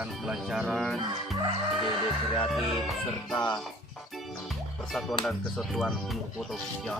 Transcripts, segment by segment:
kesehatan, kelancaran, ide kreatif, serta persatuan dan kesatuan untuk foto ya.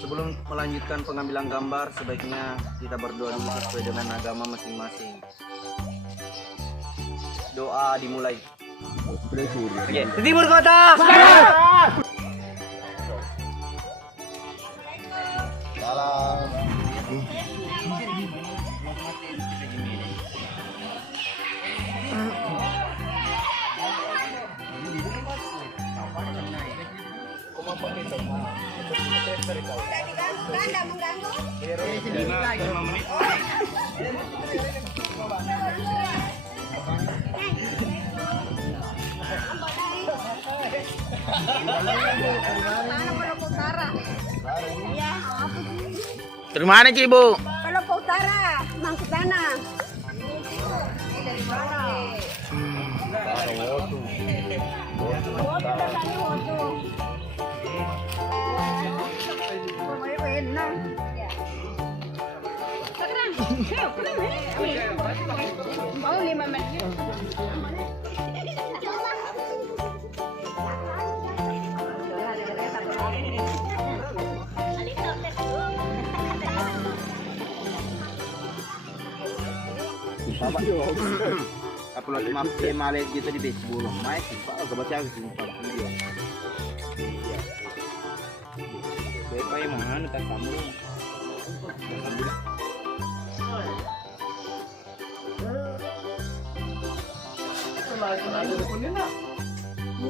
Sebelum melanjutkan pengambilan gambar, sebaiknya kita berdoa dulu sesuai dengan agama masing-masing. Doa dimulai. Timur kota. Dari mana Ci, Bu? Pelupa Utara, Mangkutana. Dari mana? Mau 5 menit. Upload malit gitu di Facebook. Main sih, Pak. Kebaca sih Pak. Baik yang mana tak kamu?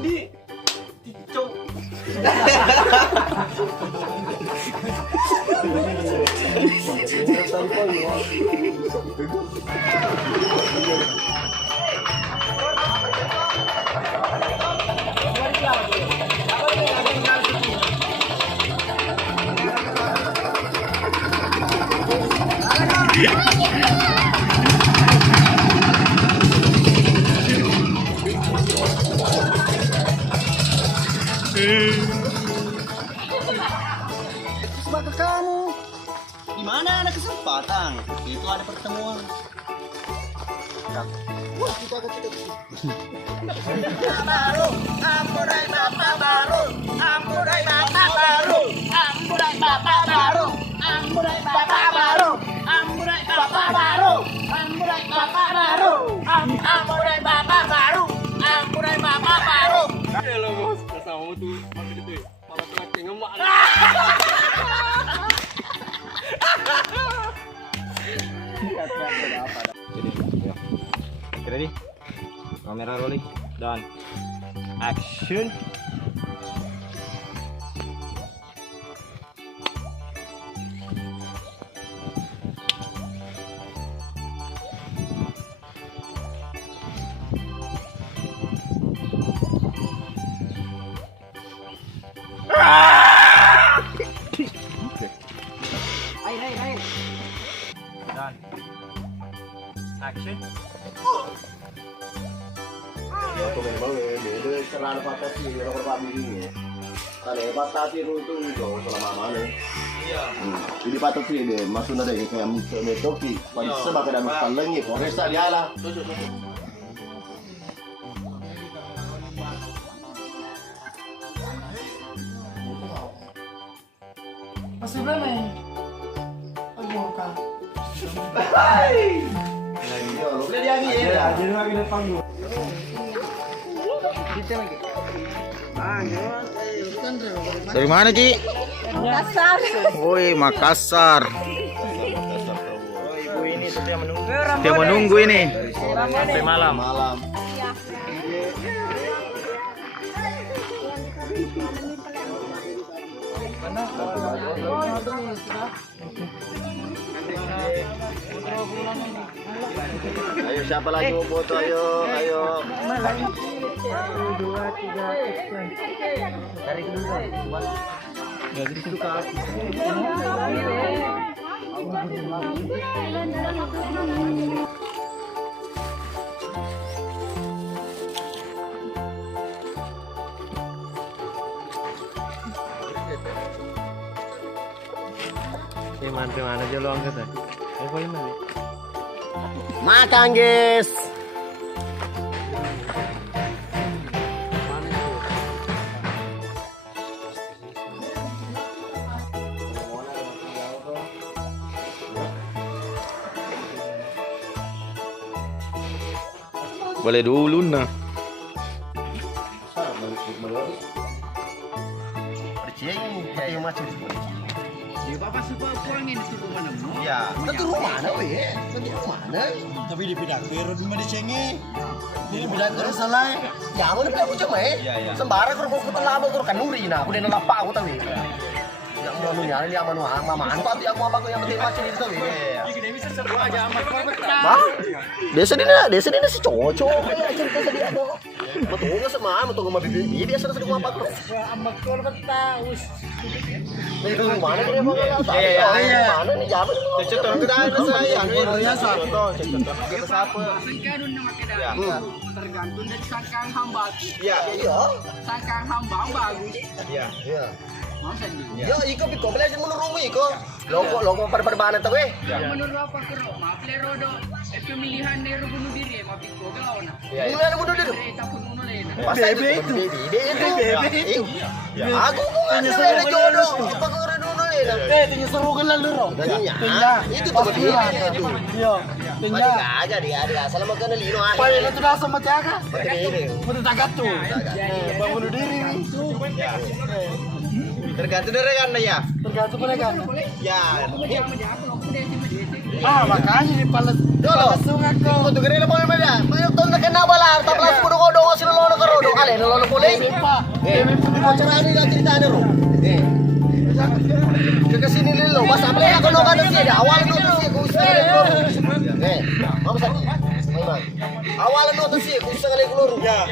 Di cok. Sebagai kamu, di mana ada kesempatan? Itu ada pertemuan. Wah, kita ke situ. Baru, ampurai bapak baru, ampurai bapak baru, ampurai bapak baru, ampurai bapak baru, ampurai bapak baru, ampurai bapak baru, ampurai bapak baru, ampurai bapak baru. Halo bos, sama tuh pakai gitu. Malah pakai ngemak. Ready? Kamera rolling dan action. Dan action. Aku memang dia serang patah sih, dia berapa begini. Kalau patah sih itu selama mana? Iya. Jadi patah sih dia masuk ada kayak metoki. Pada sebab ada palengi, Polresta dialah. Masih berapa ya? Agorka. Udah dia lagi ya. Jadi lagi depan dulu. Dari mana Ci? Dasar. Woi, Makassar. Ibu ini setia menunggu. Dia menunggu ini. Sampai malam. Ayo siapa lagi mau foto? Ayo. 1, 2, 3, action. Tarik dulu. Jadi suka aku. Mana aja lo angkat ya? Ayo mana? Makan guys. Boleh dulu nah. Percaya kayak macam Ya bapak suka kurangin itu mana mau? ya, itu rumah mana weh? Itu rumah mana? Tapi dipindah ke rumah dicengi. Jadi bilang terus salah. Ya, mau bilang aku cuma sembara kalau kau lama kau kanuri nah, aku dia nolak aku tahu. Yang mau nyari dia manu mama antu aku apa kau yang penting macam itu tahu. Bah, desa ini si cocok kayak cerita tadi aku. Betul nggak sama, betul nggak bibi biasa sedang apa kau? Amak kau kan tahu. Itu mana dia mau nggak tahu? Mana nih jabat? Contoh kita ada saya, ya satu. Kita siapa? Sangkan nama kita. Tergantung dari sangkang hamba. Iya. Sangkang hamba bagus. Iya. Masa ni? Ya, iko biko bela sing menurut iko. Loko pada mana tu eh? Menurut apa kero? Maaf lero do. Pemilihan lero bunuh diri, maaf iko galau na. Mulai bunuh diri. Takut bunuh lena. Bebe itu. Aku hanya saya jodoh. Apa kau bunuh lena? Tinggal seru kan lalu roh. Itu tuh bebe itu. Iya. Tinggal. Aja dia asal makan lino ah. Pai itu dah sama jaga. Bebe. Betul tagat tuh. Bunuh diri. Tergantung dari kan ya. Tergantung mereka. Ya. Makanya di palas. Sungai kau. Kau tu kena apa mana? Kau nak kena balar. Tak belas kudu kau dong asal lono kau dong. Ale lono boleh. Kau cara ni lah cerita ni ro. Ke sini lo. Pas apa ya kau nak ada sih? Awal tu sih kau usah. Mama sakit. Awal tu sih kau usah kali keluar. Ya.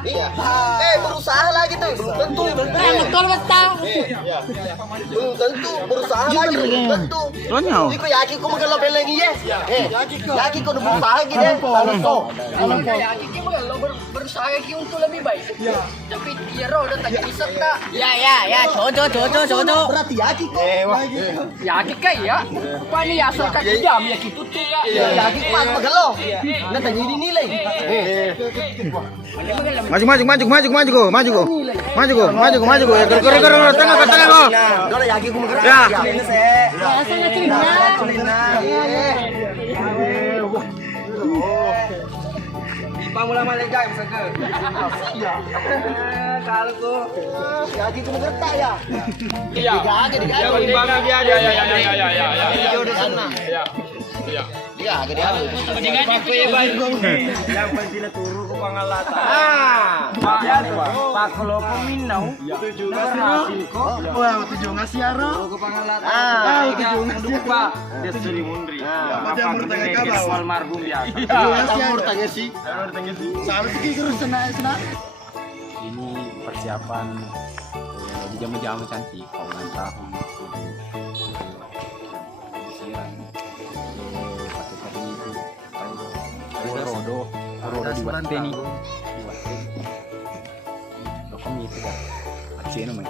Iya. Berusaha lagi tuh. Belum tentu. Betul betul. Belum tentu. Berusaha lagi. Belum tentu. Ronyo. Iko yakin kau makan lebih lagi ya. Yakin kau berusaha lagi deh. Kalau Ya, kita kalau berusaha lagi untuk lebih baik. Tapi dia roh dah tak jadi serta. Ya, jodoh. berarti yakin kau. Ya, kita ya. Pani asal kan jam ya gitu tuh ya. Yakin kau makan lo. Nanti jadi nilai. Maju go. Ya, gerak tengah go. Udah yakin kau makan. Ya. Pamula malega misalkan. Kalau tu. Yakin kau makan tak ya? Iya. Digaga. Ya, timbangan dia. Ya. Video di sana. Iya. Ya, gede aja. Yang penting turu ke pangalata. Pak kalau peminau. Tujuh berhasil kok. Wah, tujuh ngasih aro. Ke pangalata. tujuh ngasih Lupa. Dia seri mundri. Macam bertanya kabar. Soal marbum biasa. Campur tanya sih. Seharusnya terus senang. Ini persiapan di jamu-jamu cantik kau ulang tahun pakai itu rodo di waktu ini kami itu dah aksi namanya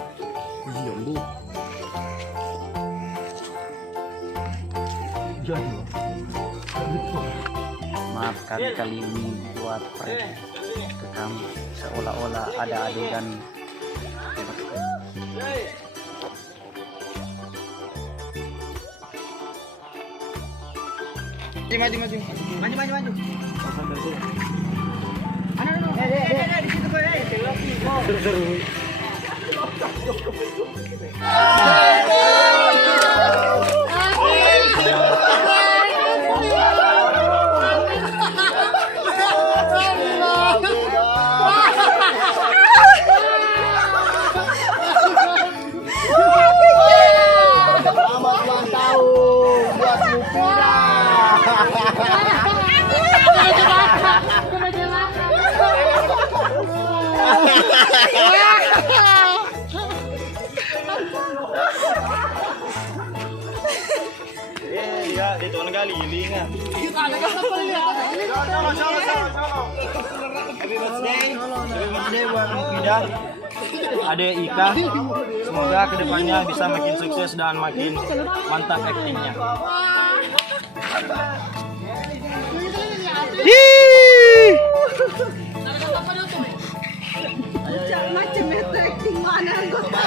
jombu maafkan kali ini buat ke kamu seolah-olah ada adegan Maju. Selamat ulang tahun buat Lupira. Iya, itu kali ilingan. Ade Ika, semoga kedepannya bisa makin sukses dan makin mantap aktingnya. Macam itu acting mana anggota.